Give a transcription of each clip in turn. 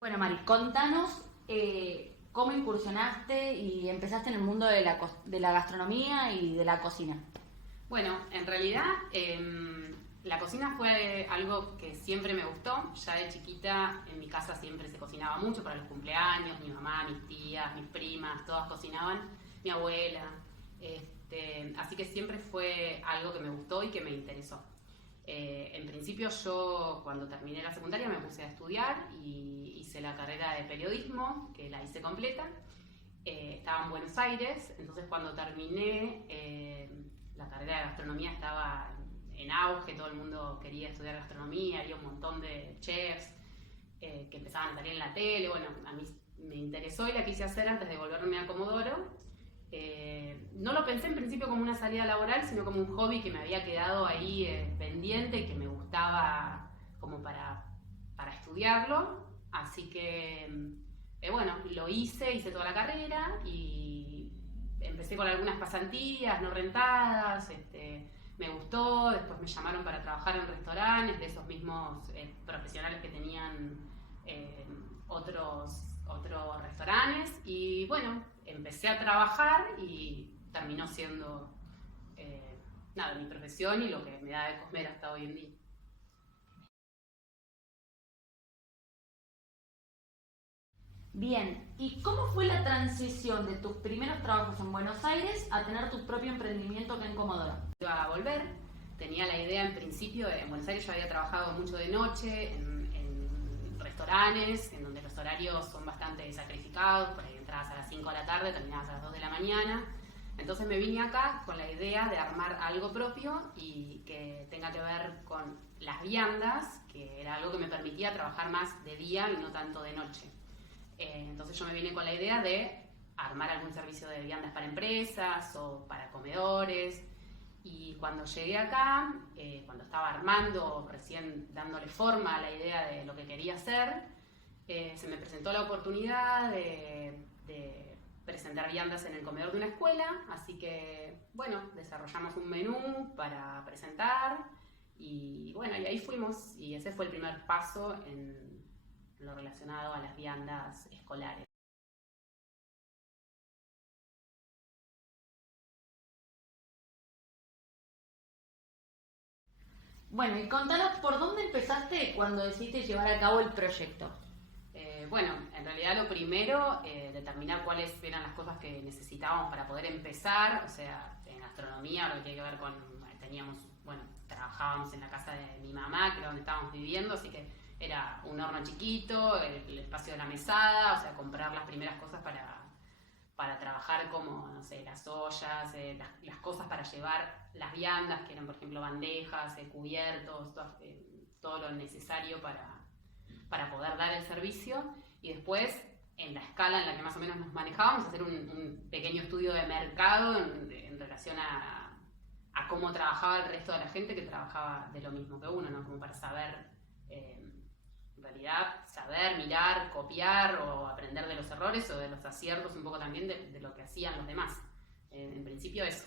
Bueno, Mari, contanos cómo incursionaste y empezaste en el mundo de la gastronomía y de la cocina. Bueno, en realidad la cocina fue algo que siempre me gustó. Ya de chiquita en mi casa siempre se cocinaba mucho para los cumpleaños. Mi mamá, mis tías, mis primas, todas cocinaban. Mi abuela. Así que siempre fue algo que me gustó y que me interesó. En principio yo cuando terminé la secundaria me puse a estudiar y hice la carrera de periodismo, que la hice completa. Estaba en Buenos Aires, entonces cuando terminé la carrera de gastronomía estaba en auge, todo el mundo quería estudiar gastronomía, había un montón de chefs que empezaban a salir en la tele. Bueno, a mí me interesó y la quise hacer antes de volverme a Comodoro. No lo pensé en principio como una salida laboral, sino como un hobby que me había quedado ahí pendiente y que me gustaba como para estudiarlo. Así que, bueno, lo hice toda la carrera y empecé con algunas pasantías no rentadas. Me gustó, después me llamaron para trabajar en restaurantes de esos mismos profesionales que tenían eh, otros restaurantes y bueno, empecé a trabajar y terminó siendo nada, mi profesión y lo que me da de comer hasta hoy en día. Bien, ¿y cómo fue la transición de tus primeros trabajos en Buenos Aires a tener tu propio emprendimiento acá en Comodoro? Iba a volver, tenía la idea en principio, en Buenos Aires yo había trabajado mucho de noche en restaurantes, en donde los horarios son bastante sacrificados, por ahí entrabas a las 5 de la tarde, terminabas a las 2 de la mañana. Entonces me vine acá con la idea de armar algo propio y que tenga que ver con las viandas, que era algo que me permitía trabajar más de día y no tanto de noche. Entonces yo me vine con la idea de armar algún servicio de viandas para empresas o para comedores. Y cuando llegué acá, cuando estaba armando, recién dándole forma a la idea de lo que quería hacer, se me presentó la oportunidad de presentar viandas en el comedor de una escuela. Así que, bueno, desarrollamos un menú para presentar y bueno, y ahí fuimos. Y ese fue el primer paso en lo relacionado a las viandas escolares. Bueno, y contanos por dónde empezaste cuando decidiste llevar a cabo el proyecto. Bueno, en realidad lo primero, determinar cuáles eran las cosas que necesitábamos para poder empezar. O sea, en gastronomía, lo que tiene que ver con, teníamos, bueno, trabajábamos en la casa de mi mamá, que era donde estábamos viviendo, así que era un horno chiquito, el espacio de la mesada, o sea, comprar las primeras cosas para trabajar como, no sé, las ollas, las cosas para llevar las viandas, que eran, por ejemplo, bandejas, cubiertos, todo lo necesario para poder dar el servicio. Y después, en la escala en la que más o menos nos manejábamos, hacer un pequeño estudio de mercado en relación a cómo trabajaba el resto de la gente que trabajaba de lo mismo que uno, ¿no? Como para saber, en realidad, saber, mirar, copiar o aprender de los errores o de los aciertos, un poco también de lo que hacían los demás. En principio eso.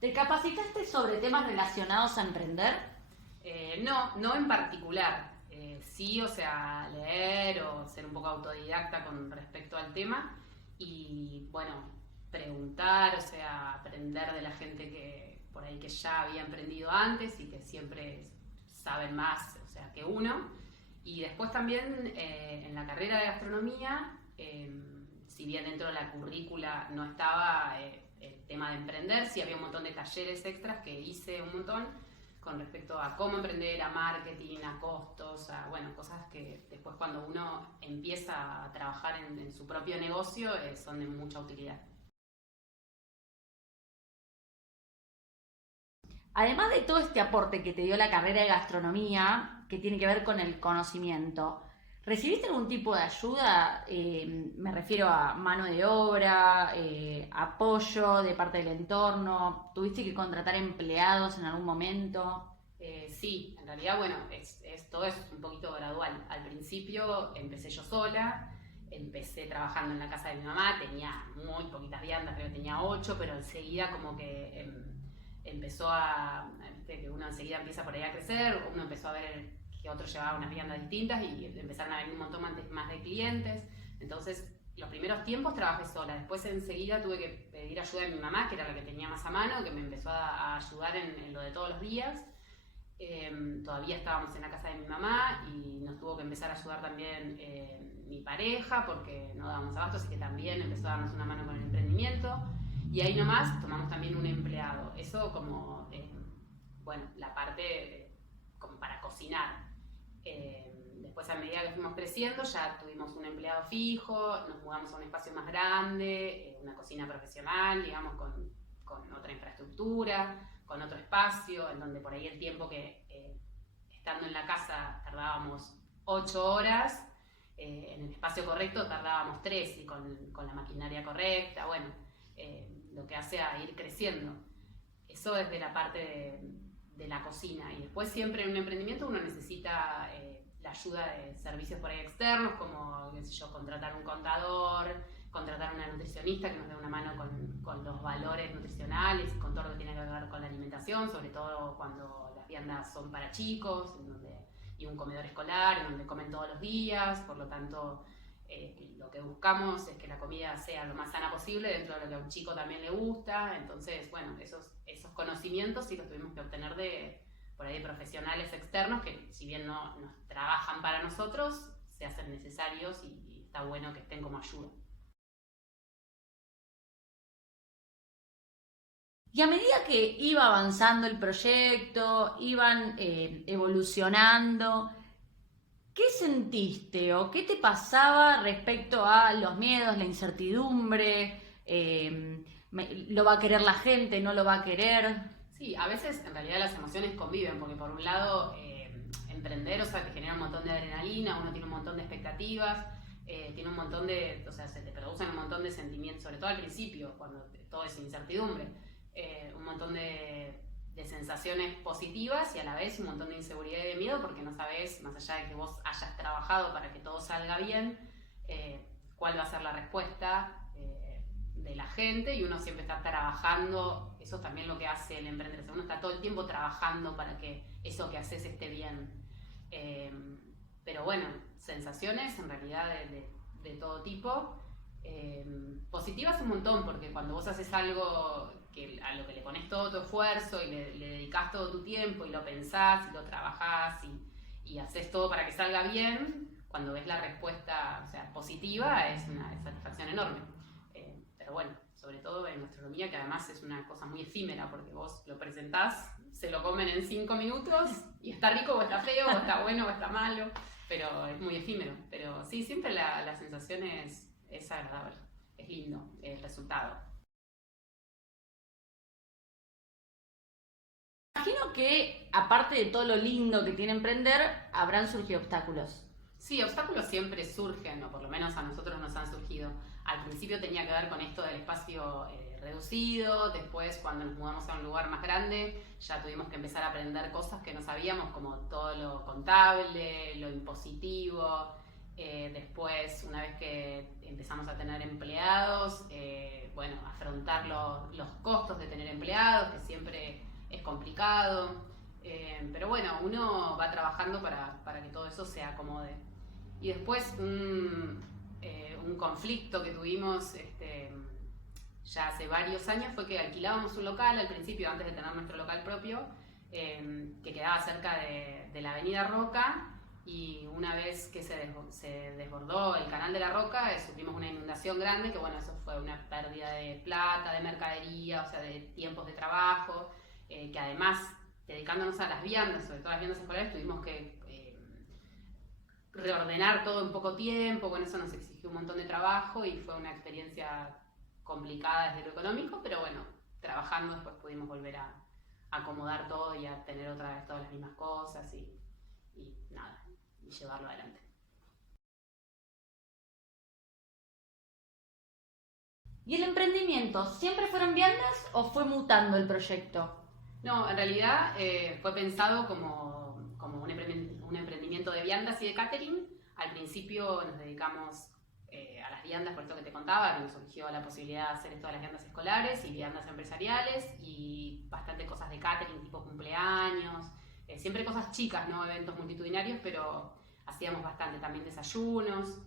¿Te capacitaste sobre temas relacionados a emprender? No en particular. Sí, o sea, leer o ser un poco autodidacta con respecto al tema y, bueno, preguntar, o sea, aprender de la gente que por ahí que ya había emprendido antes y que siempre saben más, o sea, que uno. Y después también en la carrera de gastronomía, si bien dentro de la currícula no estaba el tema de emprender, sí había un montón de talleres extras que hice un montón con respecto a cómo emprender, a marketing, a costos, a bueno, cosas que después cuando uno empieza a trabajar en su propio negocio son de mucha utilidad. Además de todo este aporte que te dio la carrera de gastronomía, que tiene que ver con el conocimiento, ¿recibiste algún tipo de ayuda? Me refiero a mano de obra, apoyo de parte del entorno. ¿Tuviste que contratar empleados en algún momento? Sí, en realidad, bueno, todo es un poquito gradual. Al principio empecé yo sola, empecé trabajando en la casa de mi mamá, tenía muy poquitas viandas, creo que tenía 8, pero enseguida como que empezó viste, que uno enseguida empieza por ahí a crecer, uno empezó a ver que otros llevaban unas viandas distintas y empezaron a venir un montón más de clientes. Entonces, los primeros tiempos trabajé sola, después enseguida tuve que pedir ayuda de mi mamá, que era la que tenía más a mano, que me empezó a ayudar en lo de todos los días. Todavía estábamos en la casa de mi mamá y nos tuvo que empezar a ayudar también mi pareja porque no dábamos abasto, así que también empezó a darnos una mano con el emprendimiento. Y ahí nomás tomamos también un empleado, eso como, bueno, la parte como para cocinar. Después, a medida que fuimos creciendo, ya tuvimos un empleado fijo, nos mudamos a un espacio más grande, una cocina profesional, digamos, con otra infraestructura, con otro espacio, en donde por ahí el tiempo que estando en la casa tardábamos 8 horas, en el espacio correcto tardábamos 3 y con la maquinaria correcta, bueno, lo que hace a ir creciendo. Eso es de la parte de la cocina. Y después siempre en un emprendimiento uno necesita la ayuda de servicios por ahí externos, como, qué sé yo, contratar un contador, contratar una nutricionista que nos dé una mano con los valores nutricionales y con todo lo que tiene que ver con la alimentación, sobre todo cuando las viandas son para chicos, y un comedor escolar, en donde comen todos los días, por lo tanto lo que buscamos es que la comida sea lo más sana posible dentro de lo que a un chico también le gusta. Entonces, bueno, esos conocimientos sí los tuvimos que obtener por ahí de profesionales externos que, si bien no trabajan para nosotros, se hacen necesarios y está bueno que estén como ayuda. Y a medida que iba avanzando el proyecto, iban evolucionando, ¿qué sentiste o qué te pasaba respecto a los miedos, la incertidumbre? ¿Lo va a querer la gente? ¿No lo va a querer? Sí, a veces en realidad las emociones conviven, porque por un lado emprender, o sea, te genera un montón de adrenalina, uno tiene un montón de expectativas, tiene un montón o sea, se te producen un montón de sentimientos, sobre todo al principio, cuando todo es incertidumbre, un montón de sensaciones positivas y a la vez un montón de inseguridad y de miedo porque no sabes, más allá de que vos hayas trabajado para que todo salga bien, cuál va a ser la respuesta de la gente, y uno siempre está trabajando. Eso es también lo que hace el emprendedor, uno está todo el tiempo trabajando para que eso que haces esté bien. Pero bueno, sensaciones en realidad de todo tipo. Positivas un montón, porque cuando vos haces algo a lo que le pones todo tu esfuerzo y le dedicás todo tu tiempo y lo pensás y lo trabajás y haces todo para que salga bien, cuando ves la respuesta, o sea, positiva, es una satisfacción enorme. Pero bueno, sobre todo en gastronomía, que además es una cosa muy efímera, porque vos lo presentás, se lo comen en 5 minutos y está rico o está feo, o está bueno o está malo, pero es muy efímero. Pero sí, siempre la sensación es agradable, es lindo el resultado. Imagino que, aparte de todo lo lindo que tiene emprender, habrán surgido obstáculos. Sí, obstáculos siempre surgen, o por lo menos a nosotros nos han surgido. Al principio tenía que ver con esto del espacio reducido, después cuando nos mudamos a un lugar más grande ya tuvimos que empezar a aprender cosas que no sabíamos, como todo lo contable, lo impositivo. Después, una vez que empezamos a tener empleados, bueno, afrontar los costos de tener empleados, que siempre es complicado. Pero bueno, uno va trabajando para que todo eso se acomode. Y después un conflicto que tuvimos ya hace varios años fue que alquilábamos un local al principio, antes de tener nuestro local propio, que quedaba cerca de la avenida Roca, y una vez que se desbordó el canal de la Roca, sufrimos una inundación grande, que bueno, eso fue una pérdida de plata, de mercadería, o sea, de tiempos de trabajo, que además, dedicándonos a las viandas, sobre todo las viandas escolares, tuvimos que reordenar todo en poco tiempo. Bueno, eso nos exigió un montón de trabajo y fue una experiencia complicada desde lo económico, pero bueno, trabajando después pudimos volver a acomodar todo y a tener otra vez todas las mismas cosas y nada, y llevarlo adelante. ¿Y el emprendimiento siempre fueron viandas o fue mutando el proyecto? No, en realidad fue pensado como un emprendimiento de viandas y de catering. Al principio nos dedicamos a las viandas, por esto que te contaba, que nos surgió la posibilidad de hacer esto de las viandas escolares y viandas empresariales y bastante cosas de catering, tipo cumpleaños, siempre cosas chicas, no eventos multitudinarios, pero hacíamos bastante también desayunos.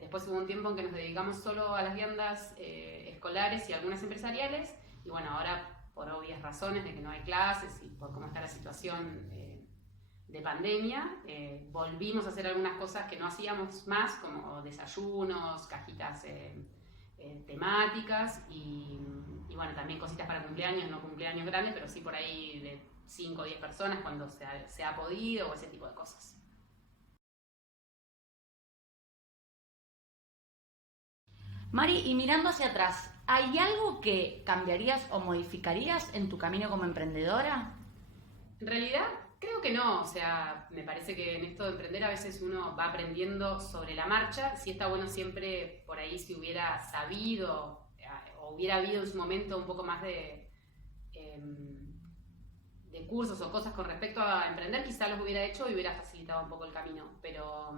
Después hubo un tiempo en que nos dedicamos solo a las viandas escolares y algunas empresariales, y bueno, ahora por obvias razones de que no hay clases y por cómo está la situación de pandemia, volvimos a hacer algunas cosas que no hacíamos más, como desayunos, cajitas temáticas y bueno, también cositas para cumpleaños, no cumpleaños grandes, pero sí por ahí de 5 o 10 personas cuando se ha podido o ese tipo de cosas. Mari, y mirando hacia atrás, ¿hay algo que cambiarías o modificarías en tu camino como emprendedora? En realidad, creo que no. O sea, me parece que en esto de emprender a veces uno va aprendiendo sobre la marcha. Sí está bueno siempre, por ahí, si hubiera sabido o hubiera habido en su momento un poco más de cursos o cosas con respecto a emprender, quizá los hubiera hecho y hubiera facilitado un poco el camino. Pero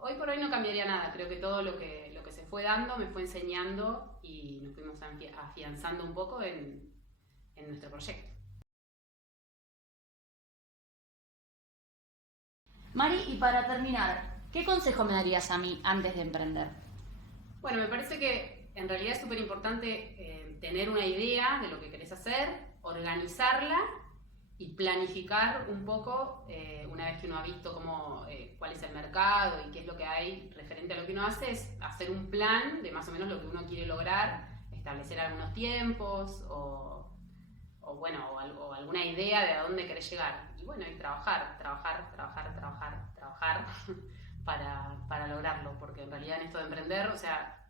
hoy por hoy no cambiaría nada. Creo que todo lo que se fue dando me fue enseñando y nos fuimos afianzando un poco en nuestro proyecto. Mari, y para terminar, ¿qué consejo me darías a mí antes de emprender? Bueno, me parece que en realidad es súper importante tener una idea de lo que querés hacer, organizarla y planificar un poco, una vez que uno ha visto cuál es el mercado y qué es lo que hay referente a lo que uno hace, es hacer un plan de más o menos lo que uno quiere lograr, establecer algunos tiempos o alguna idea de a dónde querés llegar. Y bueno, y trabajar para lograrlo, porque en realidad en esto de emprender, o sea,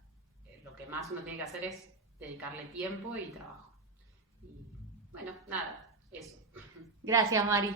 lo que más uno tiene que hacer es dedicarle tiempo y trabajo. Y bueno, nada, eso. Gracias, Mari.